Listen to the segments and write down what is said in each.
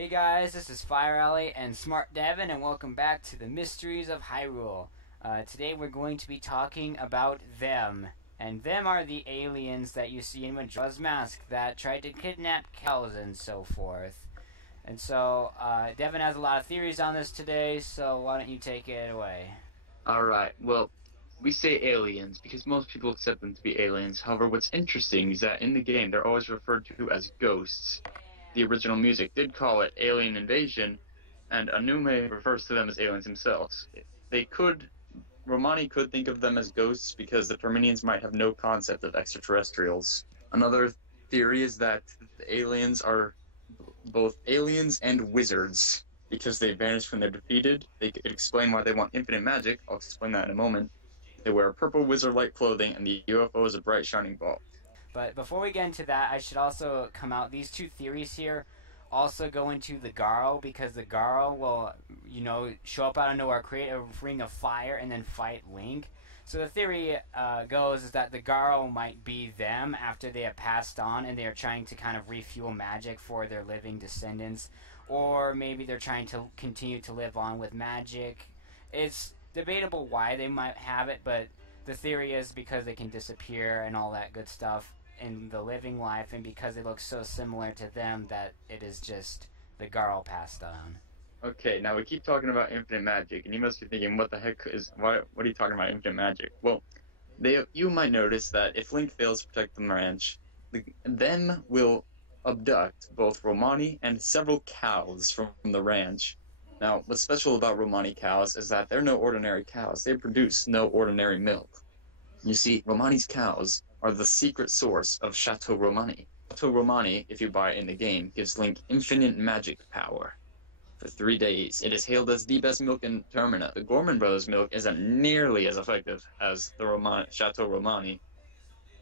Hey guys, this is Fireally and Smartdevon, and welcome back to the Mysteries of Hyrule. Today we're going to be talking about them. And them are the aliens that you see in Majora's Mask that tried to kidnap cows and so forth. And so, Devon has a lot of theories on this today, so why don't you take it away? Alright, well, we say aliens because most people accept them to be aliens. However, what's interesting is that in the game they're always referred to as ghosts. The original music did call it alien invasion, and Anume refers to them as aliens themselves. Romani could think of them as ghosts because the Terminians might have no concept of extraterrestrials. Another theory is that the aliens are both aliens and wizards because they vanish when they're defeated. They could explain why they want infinite magic. I'll explain that in a moment. They wear purple wizard-like clothing, and the UFO is a bright shining ball. But before we get into that, I should also come out. These two theories here also go into the Garo, because the Garo will, show up out of nowhere, create a ring of fire, and then fight Link. So the theory goes is that the Garo might be them after they have passed on, and they are trying to kind of refuel magic for their living descendants. Or maybe they're trying to continue to live on with magic. It's debatable why they might have it, but the theory is because they can disappear and all that good stuff in the living life, and because it looks so similar to them that it is just the Garo passed on. Okay, now we keep talking about infinite magic, and you must be thinking, what the heck what are you talking about infinite magic? Well, you might notice that if Link fails to protect the ranch, them will abduct both Romani and several cows from the ranch. Now, what's special about Romani cows is that they're no ordinary cows. They produce no ordinary milk. You see, Romani's cows are the secret source of Chateau Romani. Chateau Romani, if you buy it in the game, gives Link infinite magic power. For 3 days, it is hailed as the best milk in Termina. The Gorman Brothers milk isn't nearly as effective as the Chateau Romani.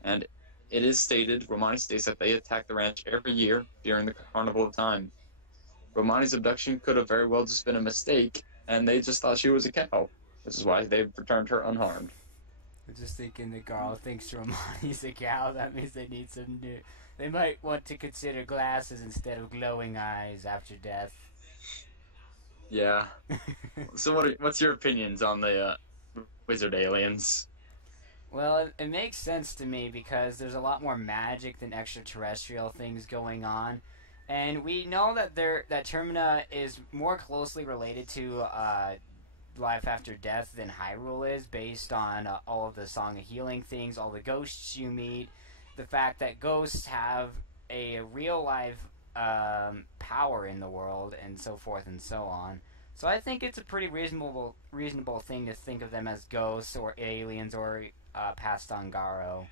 And it is stated, Romani states that they attack the ranch every year during the carnival time. Romani's abduction could have very well just been a mistake, and they just thought she was a cow, which is why they've returned her unharmed. I'm just thinking the girl thinks Romani's a cow. That means they need some new... They might want to consider glasses instead of glowing eyes after death. Yeah. So what's your opinions on the wizard aliens? Well, it makes sense to me because there's a lot more magic than extraterrestrial things going on. And we know that Termina is more closely related to life after death than Hyrule is, based on all of the Song of Healing things, all the ghosts you meet, the fact that ghosts have a real life power in the world, and so forth and so on. So I think it's a pretty reasonable thing to think of them as ghosts or aliens or passed on Garo.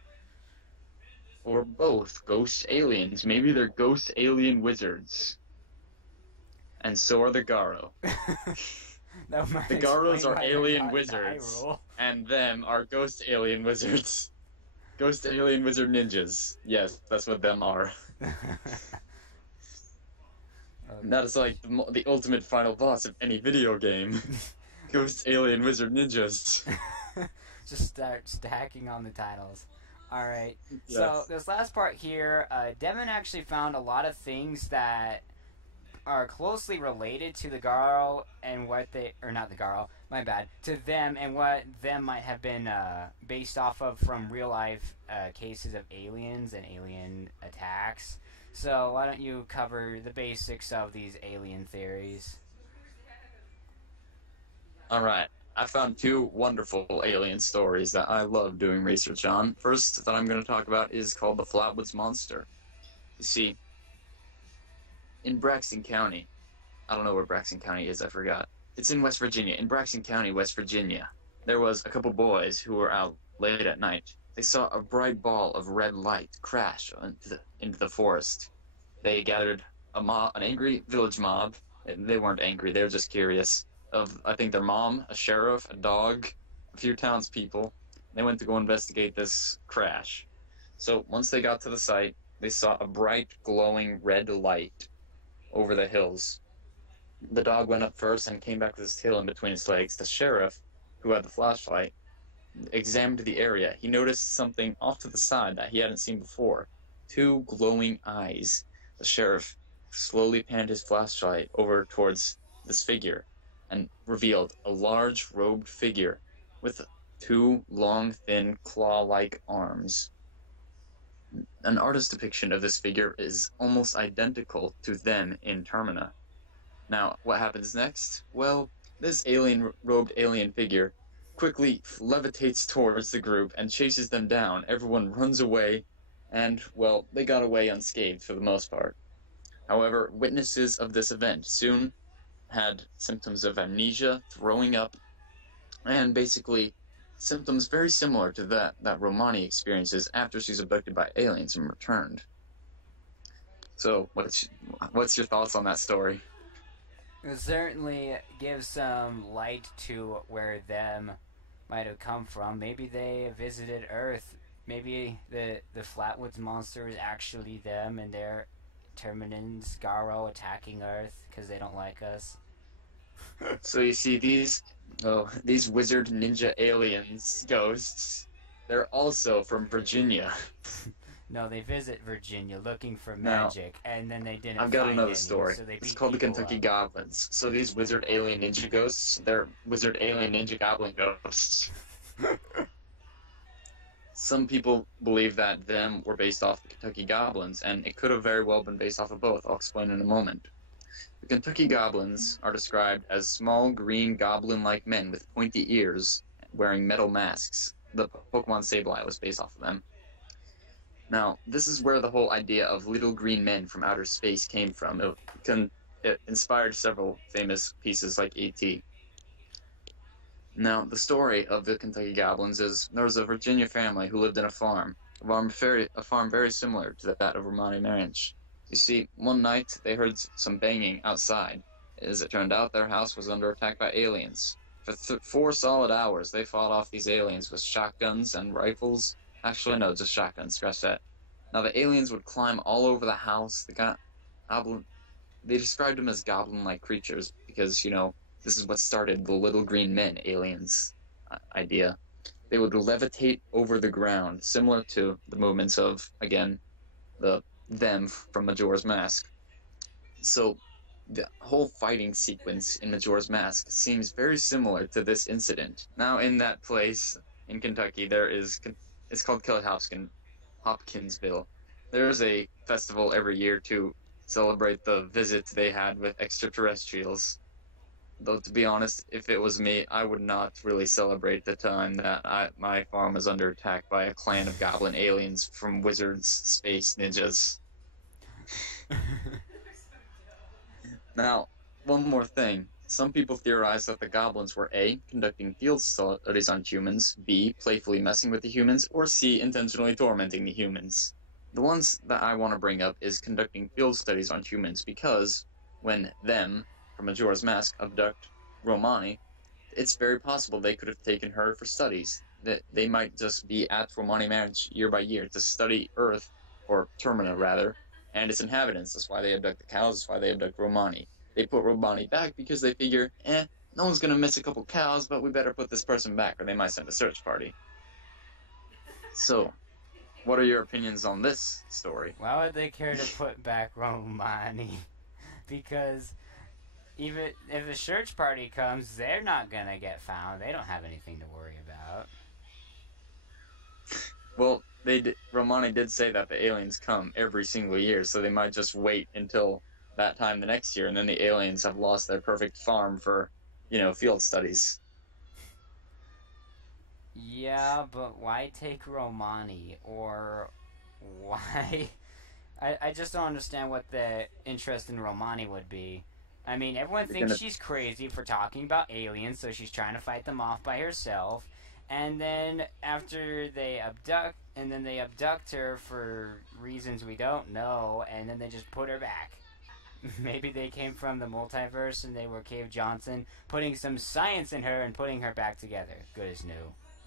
Or both. Ghost aliens. Maybe they're ghost alien wizards. And so are the Garo. The Garos are alien wizards, and them are ghost alien wizards. Ghost alien wizard ninjas. Yes, that's what them are. And that is like the ultimate final boss of any video game. Ghost alien wizard ninjas. Just start stacking on the titles. Alright, Yes. So this last part here, Devon actually found a lot of things that are closely related to the Garo and what they... Or not the Garo, my bad. To them and what them might have been based off of from real-life cases of aliens and alien attacks. So why don't you cover the basics of these alien theories? Alright, I found two wonderful alien stories that I love doing research on. First that I'm going to talk about is called the Flatwoods Monster. You see, in Braxton County, I don't know where Braxton County is, I forgot. It's in West Virginia. In Braxton County, West Virginia, there was a couple boys who were out late at night. They saw a bright ball of red light crash into the forest. They gathered an angry village mob. They weren't angry, they were just curious. Of, I think, their mom, a sheriff, a dog, a few townspeople. They went to go investigate this crash. So once they got to the site, they saw a bright, glowing red light over the hills. The dog went up first and came back with his tail in between his legs. The sheriff, who had the flashlight, examined the area. He noticed something off to the side that he hadn't seen before. Two glowing eyes. The sheriff slowly panned his flashlight over towards this figure and revealed a large robed figure with two long, thin, claw-like arms. An artist's depiction of this figure is almost identical to them in Termina. Now, what happens next? Well, this robed alien figure quickly levitates towards the group and chases them down. Everyone runs away, and, well, they got away unscathed for the most part. However, witnesses of this event soon had symptoms of amnesia, throwing up, and basically symptoms very similar to that Romani experiences after she's abducted by aliens and returned. So, what's your thoughts on that story? It certainly gives some light to where them might have come from. Maybe they visited Earth. Maybe the Flatwoods monster is actually them, and they're Terminins, Garo attacking Earth because they don't like us. So you see these wizard ninja aliens, ghosts, they're also from Virginia. No, they visit Virginia looking for magic, and then they didn't. I've got find another any, story. So It's called the Kentucky Goblins. So these wizard alien ninja ghosts, they're wizard alien ninja goblin ghosts. Some people believe that them were based off the Kentucky Goblins, and it could have very well been based off of both. I'll explain in a moment. The Kentucky Goblins are described as small, green, goblin-like men with pointy ears, wearing metal masks. The Pokemon Sableye was based off of them. Now, this is where the whole idea of little green men from outer space came from. It inspired several famous pieces like E.T. Now, the story of the Kentucky Goblins is there was a Virginia family who lived in a farm very similar to that of Romani Ranch. You see, one night they heard some banging outside. As it turned out, their house was under attack by aliens. For 4 solid hours, they fought off these aliens with shotguns and rifles. Actually, no, just shotguns, scratch that. Now, the aliens would climb all over the house. They described them as goblin-like creatures because, this is what started the little green men aliens idea. They would levitate over the ground, similar to the movements of, again, them from Majora's Mask. So, the whole fighting sequence in Majora's Mask seems very similar to this incident. Now, in that place in Kentucky, it's called Hopkinsville. There's a festival every year to celebrate the visit they had with extraterrestrials. Though, to be honest, if it was me, I would not really celebrate the time that my farm was under attack by a clan of goblin aliens from wizards, space ninjas. Now, one more thing. Some people theorize that the goblins were A, conducting field studies on humans, B, playfully messing with the humans, or C, intentionally tormenting the humans. The ones that I want to bring up is conducting field studies on humans because when them, from Majora's Mask, abduct Romani, it's very possible they could have taken her for studies. That they might just be at Romani Ranch year by year to study Earth, or Termina rather, and its inhabitants. That's why they abduct the cows, that's why they abduct Romani. They put Romani back because they figure, no one's gonna miss a couple cows, but we better put this person back, or they might send a search party. So, what are your opinions on this story? Why would they care to put back Romani? Because even if a search party comes, they're not gonna get found. They don't have anything to worry about. Well, Romani did say that the aliens come every single year, so they might just wait until that time the next year, and then the aliens have lost their perfect farm for, field studies. Yeah, but why take Romani? Or why? I just don't understand what the interest in Romani would be. I mean, everyone thinks she's crazy for talking about aliens, so she's trying to fight them off by herself. And then after they abduct her for reasons we don't know, and then they just put her back. Maybe they came from the multiverse and they were Cave Johnson, putting some science in her and putting her back together. Good as new.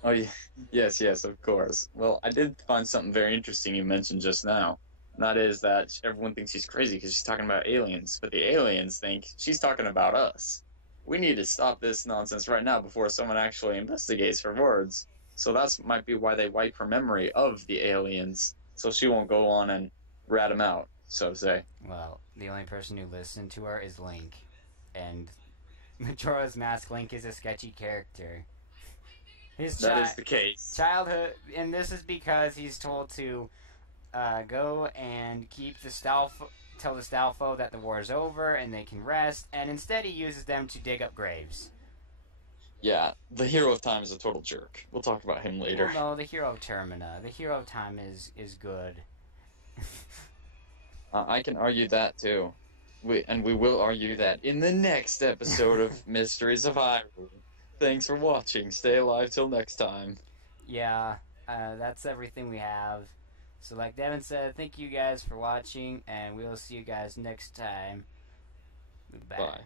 Oh, yeah. Yes, of course. Well, I did find something very interesting you mentioned just now. And that is that everyone thinks she's crazy because she's talking about aliens, but the aliens think she's talking about us. We need to stop this nonsense right now before someone actually investigates her words. So that might be why they wipe her memory of the aliens, so she won't go on and rat them out. so to say. Well, the only person who listened to her is Link, and Majora's Mask Link is a sketchy character. His That is the case. childhood, and this is because he's told to go and keep the tell the Stalfo that the war is over and they can rest, and instead he uses them to dig up graves. Yeah, the hero of time is a total jerk. We'll talk about him later. Well, no, the hero of Termina. The hero of time is good. I can argue that too. We will argue that in the next episode of Mysteries of Hyrule. Thanks for watching. Stay alive till next time. Yeah, that's everything we have. So like Devon said, thank you guys for watching, and we will see you guys next time. Goodbye. Bye.